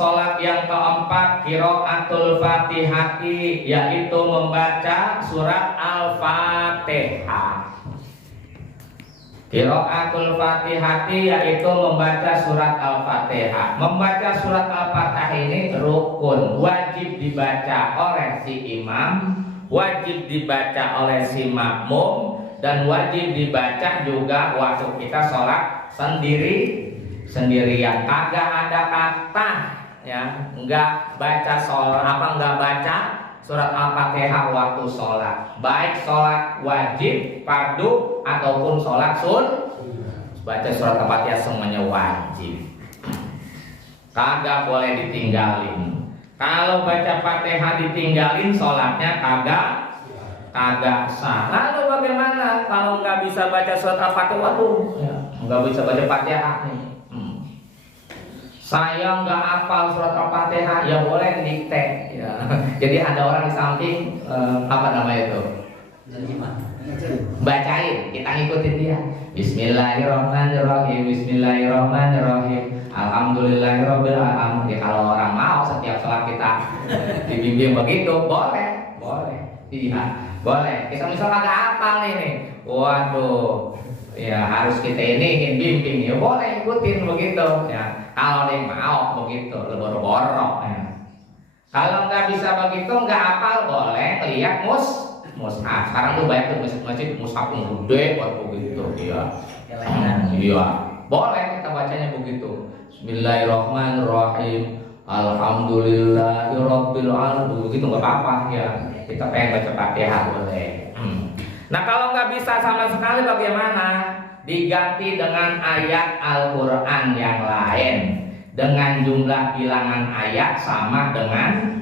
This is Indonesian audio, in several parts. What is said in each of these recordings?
sholat yang keempat qiraatul fatihati, yaitu membaca surat Al-Fatihah. Qiraatul fatihati yaitu membaca surat Al-Fatihah. Membaca surat Al-Fatihah ini rukun, wajib dibaca oleh si imam, wajib dibaca oleh si makmum, dan wajib dibaca juga waktu kita sholat sendirian. Kagak ada kata ya enggak baca sholat enggak baca surat Al-Fatihah waktu sholat, baik sholat wajib, fardu ataupun sholat baca surat Al-Fatihah semuanya wajib, kagak boleh ditinggalin. Kalau baca Fatihah ditinggalin, sholatnya kagak sah. Lalu bagaimana kalau nggak bisa baca surat Al-Fatihah? Waduh, nggak bisa baca Fatihah nih. Saya nggak hafal surat Al-Fatihah, ya boleh dikte. Ya. Jadi ada orang di samping apa namanya itu? Bacain, kita ngikutin dia. Bismillahirrahmanirrahim, Bismillahirrahmanirrahim, Alhamdulillahirabbil alamin. Kalau orang mau setiap sholat kita dibimbing begitu, boleh. Iya, boleh. Kita misalnya nggak hafal ini, waduh, ya harus kita ini bimbing, ya boleh ikutin begitu. Ya. Kalau dia mau begitu, lebor-borok ya. Kalau nggak bisa begitu, nggak hafal, boleh lihat mushaf. Sekarang tuh banyak tuh masjid mushaf yang gede buat begitu, iya, boleh kita bacanya begitu. Bismillahirrahmanirrahim, Alhamdulillahirabbil alamin, begitu nggak apa-apa ya. Kita pengen baca Fatihah boleh. Nah kalau nggak bisa sama sekali bagaimana? Diganti dengan ayat Al-Quran yang lain dengan jumlah bilangan ayat sama dengan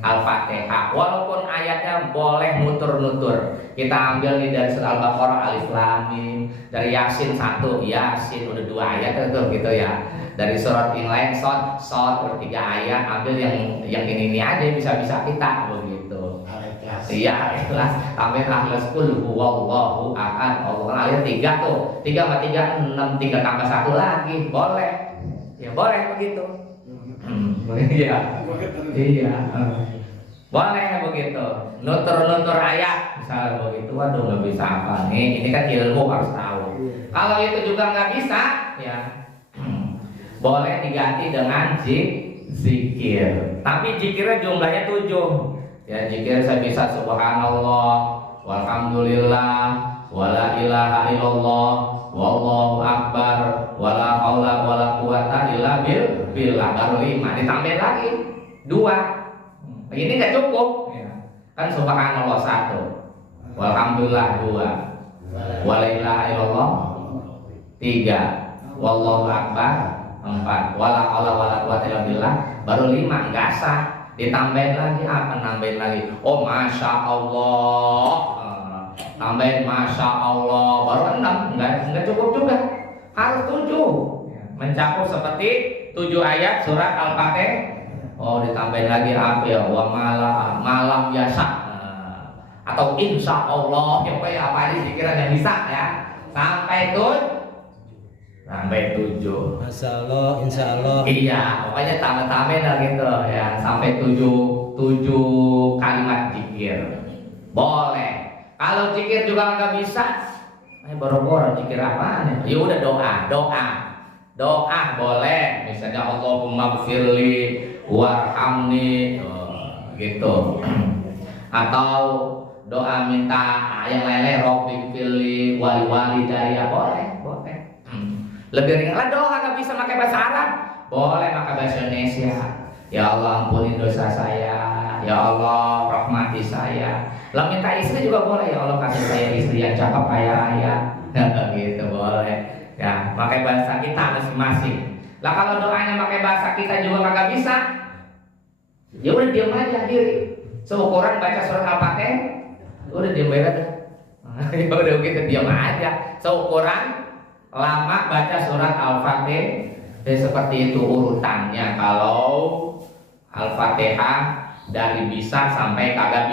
Al-Fatihah, walaupun ayatnya boleh nutur-nutur. Kita ambil nih dari surat Al-Baqarah Alif Lam Mim, dari Yasin 1 Yasin udah 2 ayat itu gitu ya. Dari surat yang lain Shad bertiga ayat, ambil yang ini aja bisa-bisa kita begitu. Iya, ikhlas. Sampai ikhlas kul huwallahu ahad. Allah ayat 3 tuh. 3 sama 3 6, 3 tambah 1 lagi. Boleh. Ya boleh begitu. Iya. Boleh begitu. Nutur ayat misalnya begitu. Waduh nggak bisa apa nih. Ini kan ilmu harus tahu. Kalau itu juga nggak bisa, ya boleh diganti dengan zikir. Tapi zikirnya jumlahnya 7. Ya jikir saya bisa subhanallah, walhamdulillah, wala ilaha illallah, wallahu akbar, wala haula wala quwata illa billah. Baru 5, ditambah lagi 2. Ini nggak cukup. Kan subhanallah 1, walhamdulillah 2, wala ilaha illallah 3, wallahu akbar 4, wala haula wala quwata illa billah. Baru 5, nggak sah. Ditambahin lagi apa? Nambahin lagi. Oh masya Allah. Tambahin masya Allah. Baru 6. Enggak cukup juga. Harus 7. Mencakup seperti 7 ayat surat Al-Fatihah. Oh ditambahin lagi apa ya? Wa malam biasa. Atau insya Allah. Ya apa aja pikiran yang bisa ya. Sampai 7. Sampai 7. Masyaallah, insyaallah. Iya, pokoknya tambah-tambahin lah gitu ya, sampai 7 kalimat zikir. Boleh. Kalau zikir juga nggak bisa, boro-boro zikir apaan ya? Ya udah doa boleh. Misalnya Allahumma gfirli warhamni gitu. Atau doa minta yang lain-lain, Rabbi gfirli wali walidayya boleh. Lebih ringan lah doa, nggak bisa pakai bahasa Arab, boleh pakai bahasa Indonesia. Ya Allah ampuni dosa saya, ya Allah rahmati saya. Lah minta istri juga boleh, ya Allah kasih saya istri yang cakep kayak raya. Gitu boleh. Ya pakai bahasa kita masing-masing. Lah kalau doanya pakai bahasa kita juga nggak bisa, ya udah diam aja diri. Seukuran baca surat Al-Fatihah, udah diam aja. Ya udah gitu diam aja. Seukuran lama baca surat Al-Fatihah. Seperti itu urutannya. Kalau Al-Fatihah dari bisa sampai kagak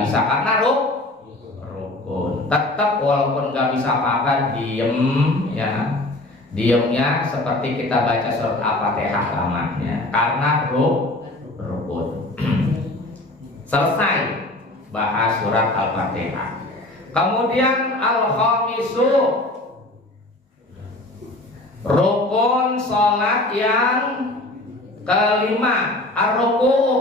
bisa karena rukun. Tetap walaupun nggak bisa apa-apa diem ya. Diemnya seperti kita baca surat Al-Fatihah lamanya. karena rukun. Selesai bahas surat Al-Fatihah. Kemudian al-khamisu, rukun salat yang kelima, ar-ruku.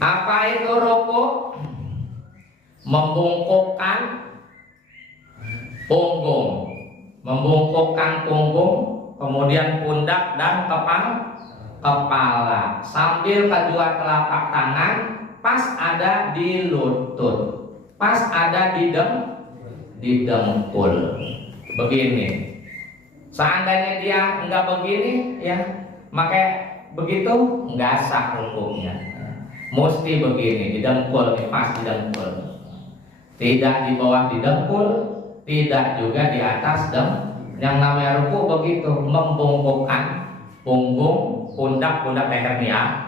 Apa itu ruku? Membungkukkan punggung, kemudian pundak dan kepala sambil kedua telapak tangan pas ada di lutut, pas ada di dengkul. Begini. Seandainya dia enggak begini, ya, maka begitu enggak sah rukunya. Mesti begini, di dengkul, pas di dengkul. Tidak di bawah di dengkul, tidak juga di atas Yang namanya ruku begitu, membungkukkan punggung, pundak lehernya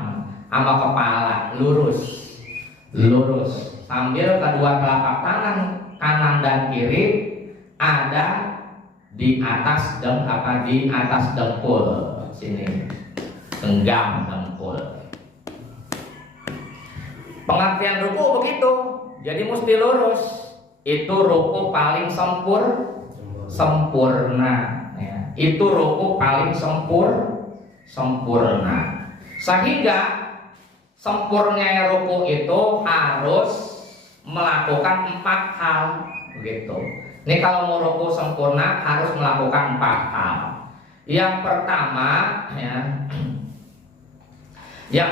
sama kepala lurus sambil kedua telapak tangan kanan dan kiri ada di atas dengkul sini, genggam dengkul. Pengertian ruku begitu, jadi mesti lurus. Itu ruku paling sempurna ya. Itu ruku paling sempurna. Sehingga sempurnanya ruku itu harus melakukan 4 hal begitu. Ini kalau mau ruku sempurna harus melakukan 4 hal. Yang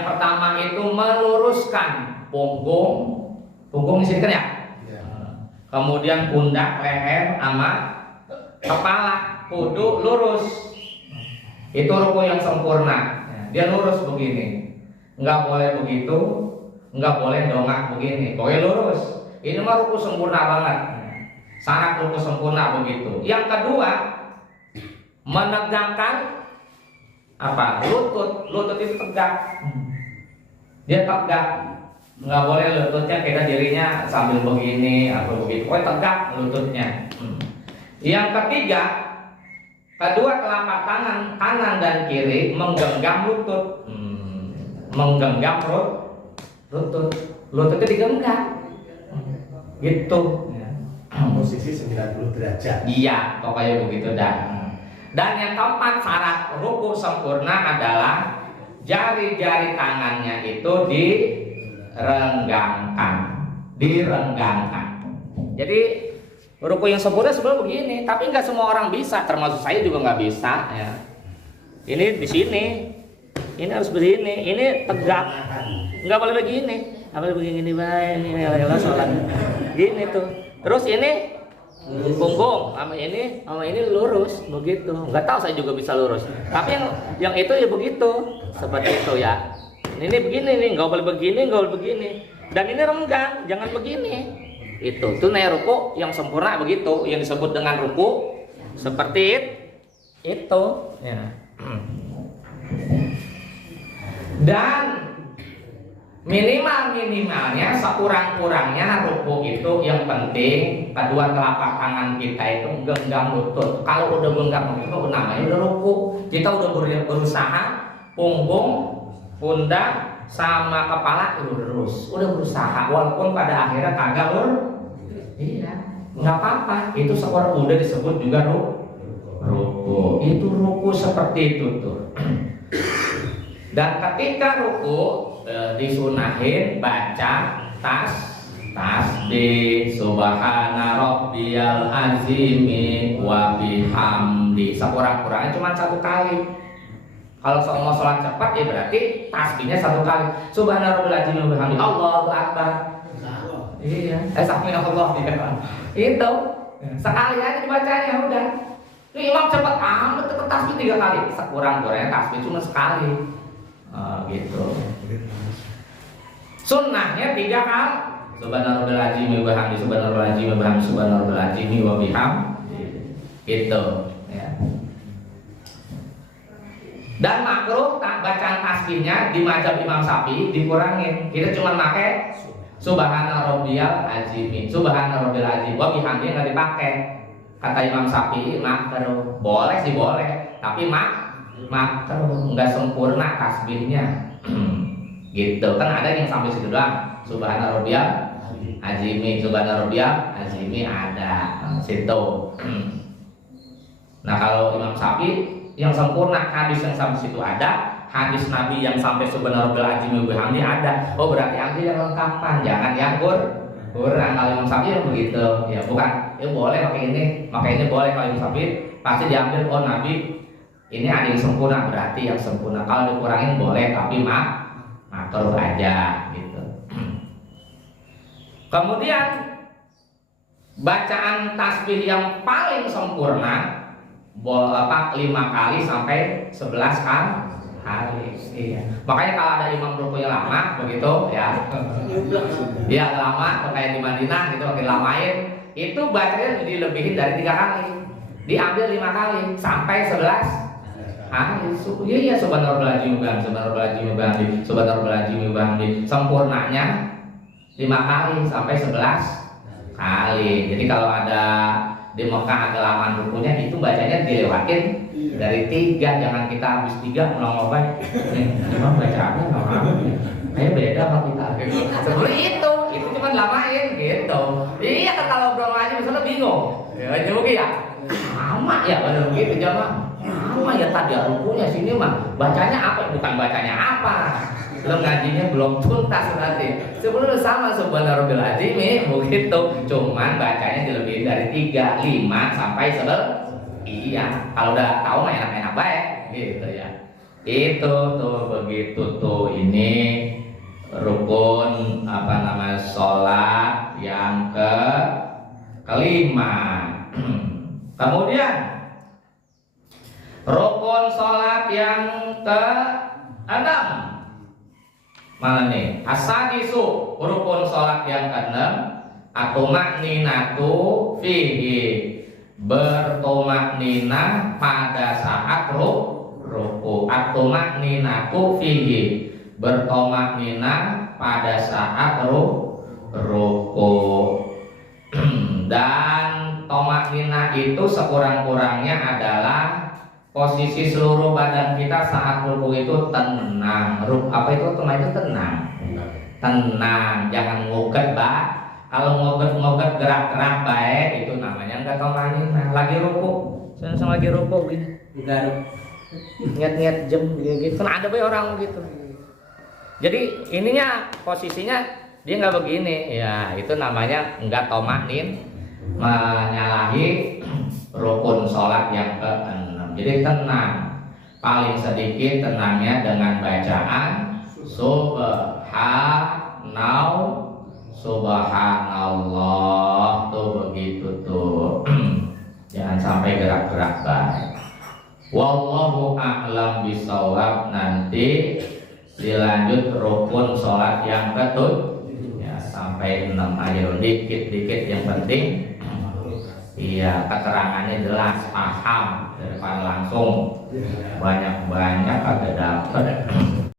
pertama itu meluruskan punggung disini kan ya? Kemudian pundak, leher, sama kepala kudu lurus. Itu ruku yang sempurna. Dia lurus begini, nggak boleh begitu, nggak boleh dongak begini, pokoknya lurus. Ini mah ruku sempurna banget, sangat ruku sempurna begitu. Yang kedua, menegakkan lutut itu tegak. Dia tegak, nggak boleh lututnya kita dirinya sambil begini atau begitu. Pokoknya tegak lututnya. Yang ketiga, kedua telapak tangan kanan dan kiri menggenggam lutut, menggenggam lututnya digenggam, gitu. Posisi 90 derajat. Iya, pokoknya begitu dah. Dan yang keempat syarat ruku sempurna adalah jari-jari tangannya itu direnggangkan. Jadi ruku yang sempurna sebenarnya begini, tapi nggak semua orang bisa, termasuk saya juga nggak bisa. Ya. Ini di sini, ini harus begini, ini tegak, nggak boleh begini, boleh begini baik, ini sholat, gini tuh. Terus ini punggung, sama ini lurus, begitu. Nggak tahu saya juga bisa lurus, tapi yang itu ya begitu, seperti itu ya. Ini begini nih, nggak boleh begini, nggak boleh begini, dan ini renggang, jangan begini. Itu ruku yang sempurna begitu, yang disebut dengan ruku seperti itu ya. Dan minimalnya sekurang-kurangnya ruku itu yang penting kedua telapak tangan kita itu genggam lutut. Kalau udah genggam lutut namanya udah ruku. Kita udah berusaha punggung, pundak sama kepala lurus, udah berusaha walaupun pada akhirnya kagak lurus. Iya, nggak apa-apa. Itu seorang udah disebut juga ruku. Itu ruku seperti itu tuh. Dan ketika ruku disunahin baca tasbih subhana rabbiyal azimi wa bihamdi. Sekurang-kurangnya cuma 1 kali. Kalau mau sholat cepat ya berarti tasbihnya 1 kali. Subhana rabbiyal azimi wa bihamdi. Allahu akbar. Iya, Allah itu sekali aja dibacanya udah. Ini imam cepat amat tetap tasbih 3 kali. Sekurang-kurangnya tasbih cuma sekali. Gitu. Sunnahnya 3 kali. Subhanallahil azim wa bihamdi, subhanallahil azim wa bihamdi, subhanallahil azim wa bihamdi. Gitu, ya. Dan makruh bacaan tasbihnya di mazhab Imam Syafi'i dikurangin. Kita cuma pakai subhana rabbiyal azim, subhana rabbil azim wa bihamdi nggak dipakai. Kata Imam Syafi'i makruh. Boleh sih boleh, tapi makruh, nggak sempurna tasbihnya. Gitu kan, ada yang sampai situ doang. Subhana rabbiyal azimi, subhana rabbiyal azimi ada situ. Nah kalau Imam Syafi'i yang sempurna, hadis yang sampai situ ada, hadis Nabi yang sampai subhana rabbiyal azimi bihamdi ada. Oh berarti ambil yang lengkapan, jangan yang kurang. Kalau Imam Syafi'i yang begitu, ya bukan, ya boleh pakai ini boleh. Kalau Imam Syafi'i pasti diambil, oh Nabi ini ada yang sempurna, berarti yang sempurna. Kalau dikurangin boleh, tapi makruh aja gitu. Kemudian bacaan tasbih yang paling sempurna 5 kali sampai 11 kali. Iya. Makanya kalau ada imam ruku yang lama begitu ya. Ya lama kayak di Madinah gitu, makin lamain, itu bacanya dilebihin dari 3 kali. Diambil 5 kali sampai 11 kali. Iya subhanallahil azim, subhanallahil sempurnanya 5 kali sampai 11 kali. Jadi kalau ada di Mekah ada lamaan rukunya, itu bacanya dilewatin dari 3. Jangan kita habis 3 melongo baik. Memang bacaannya kayak beda sama kita. Sebenarnya itu cuma lamain gitu. Iya kan, kalau belum aja misalnya bingung. Ya jadi ya. Lama ya benar begitu jamaah. Lama ya tadi rukunya sini mah. Bacanya apa? Bukan bacanya apa. Belum ngajinya belum tuntas nanti. Sebenarnya sama subhana rabbil azim begitu. Cuman bacanya dilebihin dari 3, 5 sampai 11. Iya, kalau udah tahu mah enak-enak baik gitu ya. Itu tuh begitu tuh, ini rukun sholat yang kelima. Kemudian rukun sholat yang ke-6. Mana nih? As-sadisu, rukun sholat yang ke-6, atumakninatu fihi, bertomaknina pada saat ruku. Atumakninatu fihi, bertomaknina pada saat ruku. Dan tomaknina itu sekurang-kurangnya adalah posisi seluruh badan kita saat ruku itu tenang. Apa itu tenang? Tenang, jangan nguget Kalau ngoget gerak-gerak baik, itu namanya enggak tomaknina. Lagi ruku, sama lagi ruku gini. Niat jam gitu. Kan ada banyak orang gitu. Jadi ininya posisinya dia nggak begini, ya itu namanya enggak tomaknin, menyalahi rukun sholat yang ke-6. Jadi tenang, paling sedikit tenangnya dengan bacaan subhanallah tuh begitu tuh. Jangan sampai gerak-gerak baik. Wallahu a'lam bishawab. Nanti dilanjut rukun sholat yang ke-7 ya, sampai 6 aja, dikit-dikit yang penting. Iya, keterangannya jelas, paham daripada langsung banyak-banyak agak dapat.